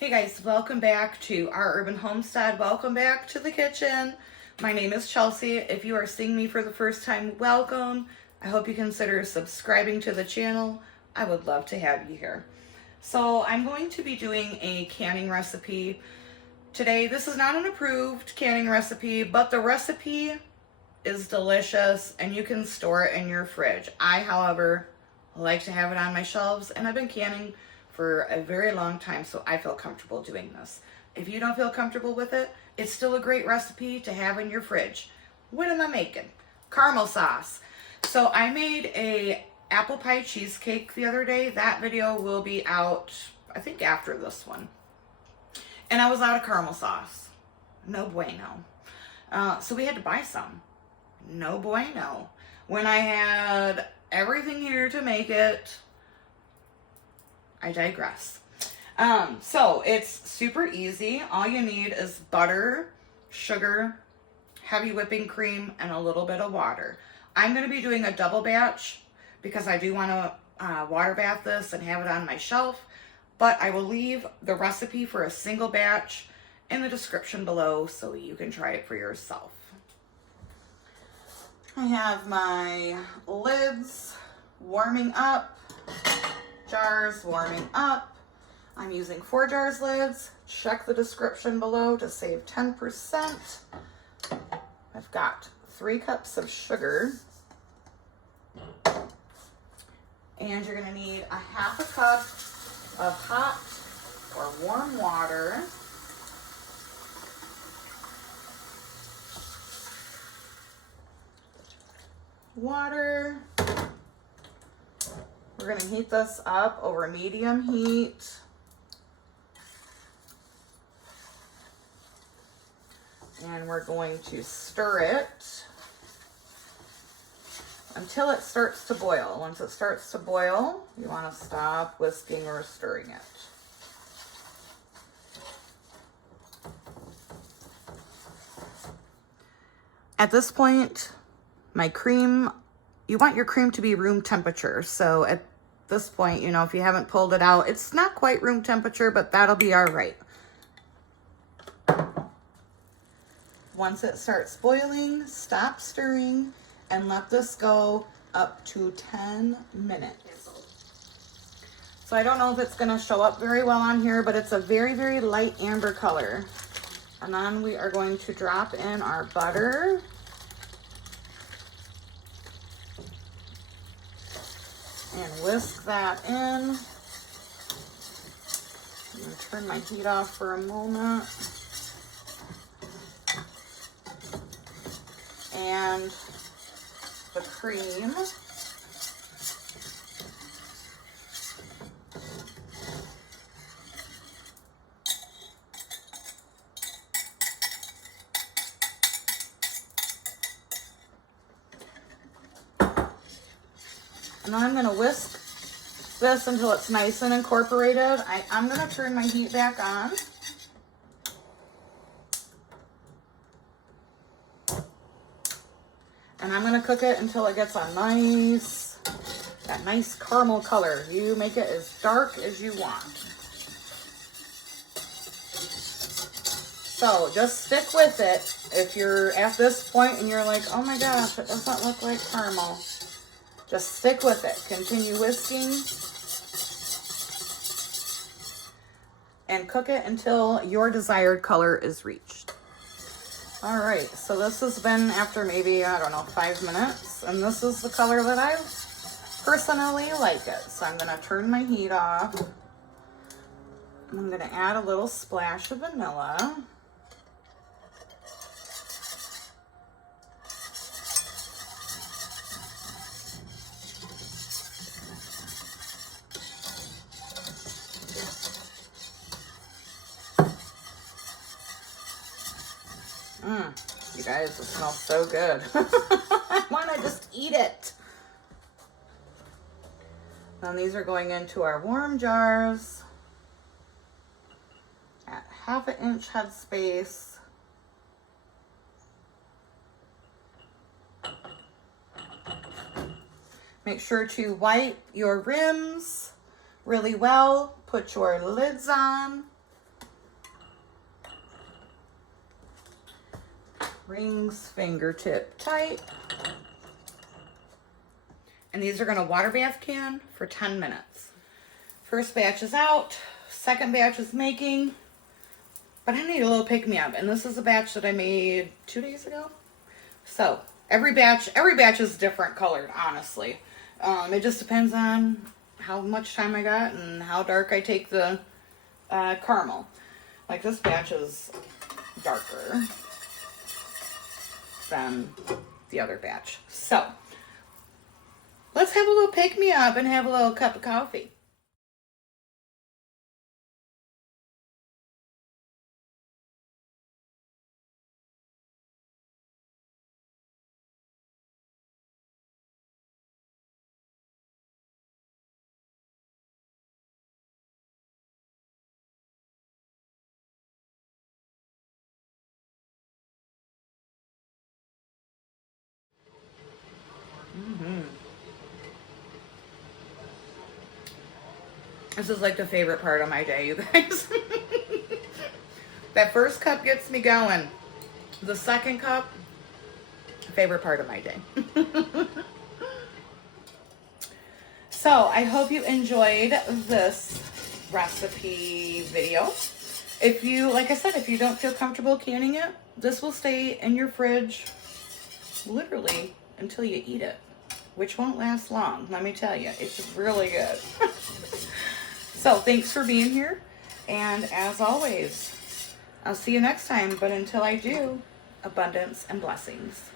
Hey guys, welcome back to our urban homestead. Welcome back to the kitchen. My name is Chelsea. If you are seeing me for the first time, welcome. I hope you consider subscribing to the channel. I would love to have you here. So I'm going to be doing a canning recipe today. This is not an approved canning recipe, but the recipe is delicious and you can store it in your fridge. I, however, like to have it on my shelves, and I've been canning for a very long time, so I feel comfortable doing this. If you don't feel comfortable with it, it's still a great recipe to have in your fridge. What am I making? Caramel sauce. So I made a apple pie cheesecake the other day. That video will be out, I think, after this one. And I was out of caramel sauce. No bueno. So we had to buy some. No bueno. When I had everything here to make it, I digress. So it's super easy. All you need is butter, sugar, heavy whipping cream, and a little bit of water. I'm going to be doing a double batch because I do want to water bath this and have it on my shelf, but I will leave the recipe for a single batch in the description below so you can try it for yourself. I have my lids warming up. Jars warming up. I'm using 4 jars lids. Check the description below to save 10%. I've got 3 cups of sugar. And you're going to need a half a cup of hot or warm water. We're going to heat this up over medium heat. And we're going to stir it until it starts to boil. Once it starts to boil, you want to stop whisking or stirring it. At this point, my cream, you want your cream to be room temperature. So at this point, you know, if you haven't pulled it out, it's not quite room temperature, but that'll be all right. Once it starts boiling, stop stirring and let this go up to 10 minutes. So I don't know if it's going to show up very well on here, but it's a very, very light amber color. And then we are going to drop in our butter. And whisk that in. I'm going to turn my heat off for a moment. And the cream. And then I'm going to whisk this until it's nice and incorporated. I'm going to turn my heat back on. And I'm going to cook it until it gets that nice caramel color. You make it as dark as you want. So just stick with it. If you're at this point and you're like, oh my gosh, it doesn't look like caramel. Just stick with it. Continue whisking. And cook it until your desired color is reached. All right, so this has been after maybe, I don't know, 5 minutes. And this is the color that I personally like it. So I'm going to turn my heat off. I'm going to add a little splash of vanilla. You guys, it smells so good. I want to just eat it. Then these are going into our warm jars at 1/2 inch headspace. Make sure to wipe your rims really well. Put your lids on. rings fingertip tight. And these are gonna water bath can for 10 minutes. First batch is out, second batch is making, but I need a little pick-me-up. And this is a batch that I made 2 days ago. So every batch is different colored, honestly. It just depends on how much time I got and how dark I take the caramel. Like this batch is darker than the other batch. So let's have a little pick-me-up and have a little cup of coffee. This is like the favorite part of my day, you guys. That first cup gets me going. The second cup, favorite part of my day. So I hope you enjoyed this recipe video. If you, like I said, if you don't feel comfortable canning it, this will stay in your fridge literally until you eat it, which won't last long. Let me tell you, it's really good. So thanks for being here. And as always, I'll see you next time. But until I do, abundance and blessings.